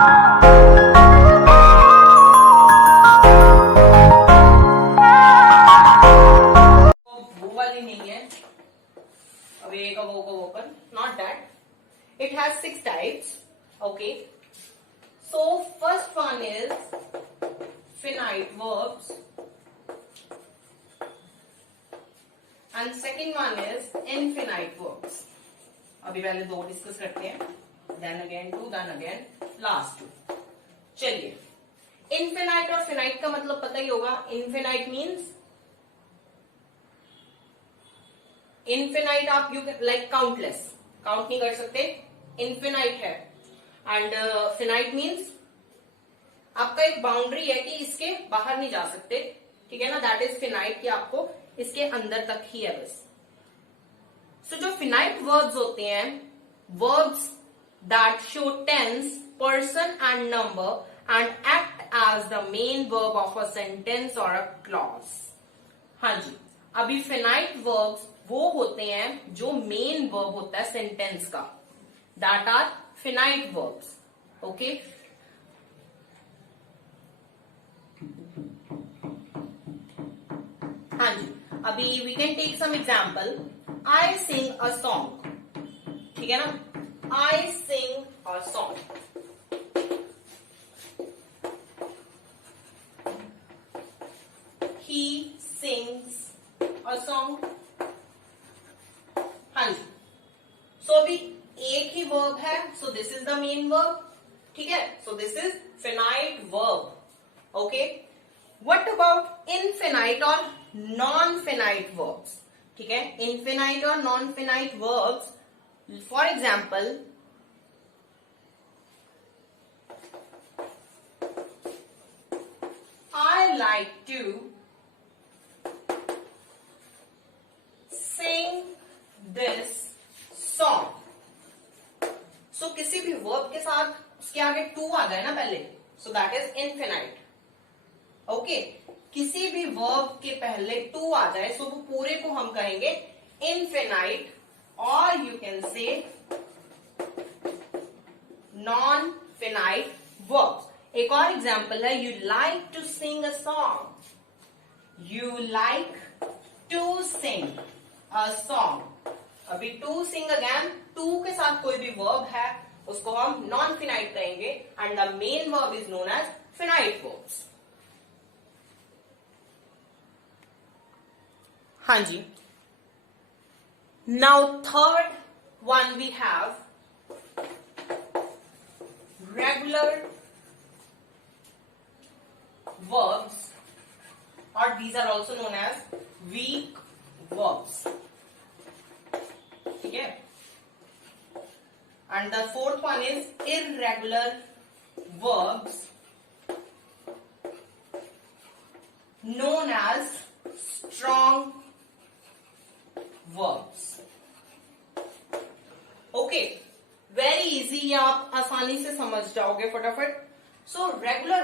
वो वाली नहीं है, अब एक vocal, not that. It has 6 types. Okay. So first one is finite verbs, and second one is infinite verbs. अभी पहले दो डिस्कस करते हैं, then again two, then again last two. चलिए, infinite और finite का मतलब पता ही होगा. Infinite means infinite आप you like countless, काउंट नहीं कर सकते. इन्फिनाइट है. एंड फिनाइट मीन्स आपका एक बाउंड्री है कि इसके बाहर नहीं जा सकते. ठीक है ना, दैट इज फिनाइट, कि आपको इसके अंदर तक ही है बस. सो जो फिनाइट वर्ब्स होते हैं, verbs that show tense, person and number and act as the main verb of a sentence or a clause. हाँ जी, अभी फिनाइट वर्ब्स वो होते हैं जो मेन वर्ब होता है सेंटेंस का. That are finite verbs. Okay. हाँ जी, अभी we can take some example. I sing a song. ठीक है ना, I sing a song. He sings a song. हाँ जी, so अभी एक ही वर्ब है, so this is the main verb. ठीक है, so this is finite verb. Okay, what about infinite और नॉन फिनाइट वर्ब्स. ठीक है, इनफिनाइट और non finite verbs, for example I like to sing this song. So किसी भी verb के साथ उसके आगे टू आ जाए ना पहले, so that is infinite. Okay, किसी भी वर्ब के पहले टू आ जाए, सो वो पूरे को हम कहेंगे इनफिनाइट, और you can say non finite verbs. एक और एग्जाम्पल है, you like to sing a song. You like to sing a song. अभी टू सिंग अगेन, टू के साथ कोई भी वर्ब है उसको हम नॉन फिनाइट कहेंगे, and the main verb is known as finite verbs. हाँ जी, now third one we have regular verbs, or these are also known as weak verbs. ठीक है, and the fourth one is irregular verbs known as strong verbs. Okay, very easy, ये आप आसानी से समझ जाओगे फटाफट. So regular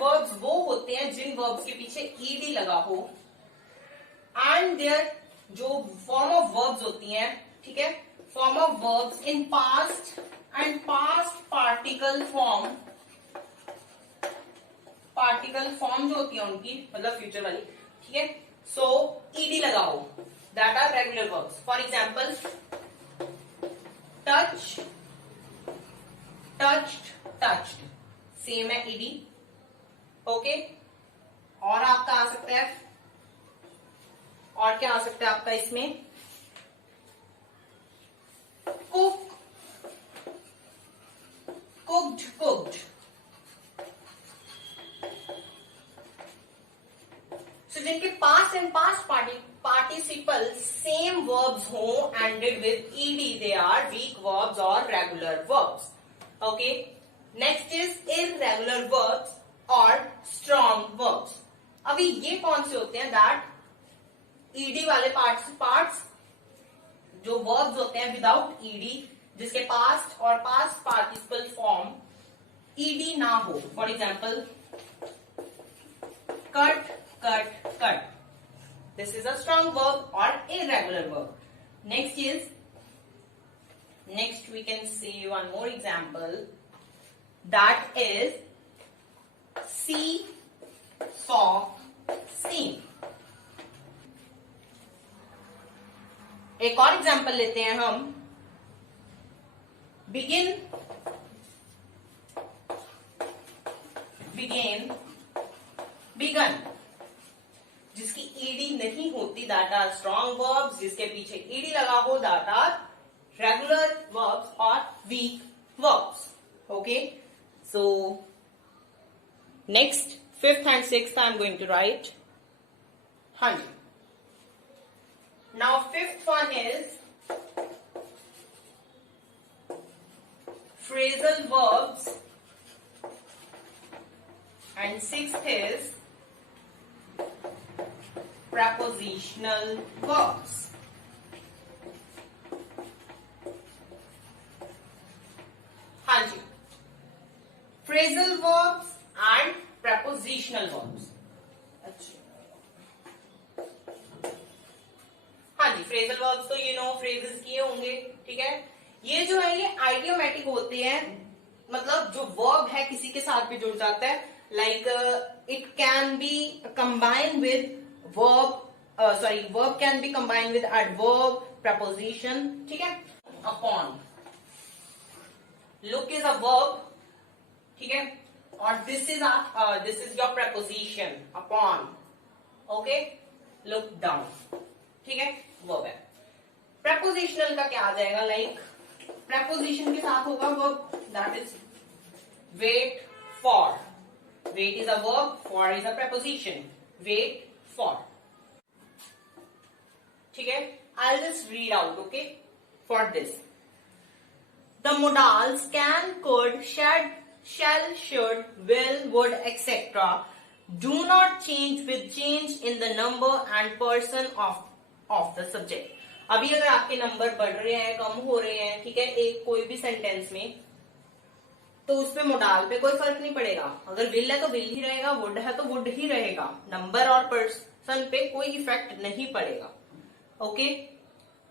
verbs वो होते हैं जिन verbs के पीछे ed लगा हो, and their जो फॉर्म ऑफ वर्ब्स होती हैं, ठीक है, form of verbs in past and past particle form जो होती है उनकी, मतलब फ्यूचर वाली. ठीक है, सो ईडी लगाओ, that are regular verbs. For example touch, touched, touched, same है ईडी. ओके, और आपका आ सकता है, और क्या आ सकता है आपका इसमें, कुक, कुक्ड, कुक्ड. सो जिनके past and past participle same verbs हो ended with ED, they are weak verbs और regular verbs. Okay, next is irregular verbs और स्ट्रॉन्ग वर्ब्स. अभी ये कौन से होते हैं, दैट ईडी वाले पार्ट्स जो वर्ब्स होते हैं विदाउट ईडी, जिसके पास्ट और पास्ट पार्टिसिपल फॉर्म ईडी ना हो. For example cut, cut, cut. This is a strong verb और irregular verb. Next we can see one more example, that is see, saw, seen. एक और example लेते हैं हम। Begin, began, begun. जिसकी ED नहीं होती दैट आर स्ट्रॉन्ग वर्ब्स, जिसके पीछे ईडी लगा हो दैट आर रेगुलर वर्ब्स और weak verbs. Okay, so next fifth and sixth I am going to write. हाँ जी, now fifth one is phrasal verbs and sixth is prepositional verbs. हाँ जी, phrasal verbs and prepositional verbs. हाँ जी, phrasal verbs तो you know phrases किए होंगे, ठीक है। ये जो है ये आइडियोमेटिक होते हैं, मतलब जो वर्ब है किसी के साथ भी जुड़ जाता है, like it can be combine with verb, sorry verb can be combine with adverb, preposition, ठीक है। Upon, look is a verb, ठीक है, और this is your preposition upon. Okay, look down, ठीक है, वर्ब है। प्रपोजिशनल का क्या आ जाएगा, लाइक preposition के साथ होगा verb, that is wait for. Wait is a verb, for is a preposition. Wait for. ठीक है, I'll just read out, okay, for this. The modals can, could, should, shall, should, will, would, etc. do not change with change in the number and person of the subject. अभी अगर आपके number बढ़ रहे हैं, कम हो रहे हैं, ठीक है, एक कोई भी सेंटेंस में, तो उसपे मोडाल पे कोई फर्क नहीं पड़ेगा। अगर विल है तो विल ही रहेगा, वुड है तो वुड ही रहेगा, नंबर और पर्सन पे कोई इफेक्ट नहीं पड़ेगा। Okay,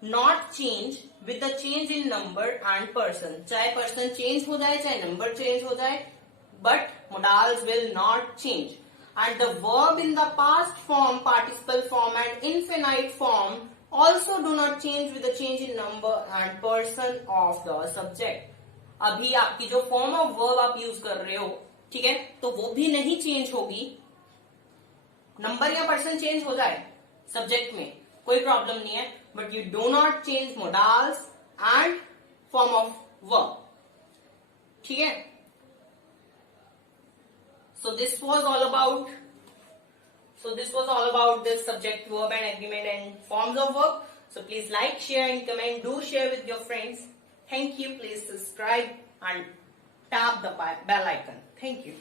not change with the change in number and person, चाहे पर्सन चेंज हो जाए चाहे नंबर चेंज हो जाए, but modals will not change. And the verb in the past form, participle form and infinite form also do not change with the change in number and person of the subject. अभी आपकी जो form of verb आप use कर रहे हो, ठीक है, तो वो भी नहीं चेंज होगी। नंबर या पर्सन चेंज हो जाए सब्जेक्ट में कोई प्रॉब्लम नहीं है, but you do not change modals and form of verb, ठीक है। So this was all about this subject, verb and agreement and forms of verb. So please like, share and comment. Do share with your friends. Thank you. Please subscribe and tap the bell icon. Thank you.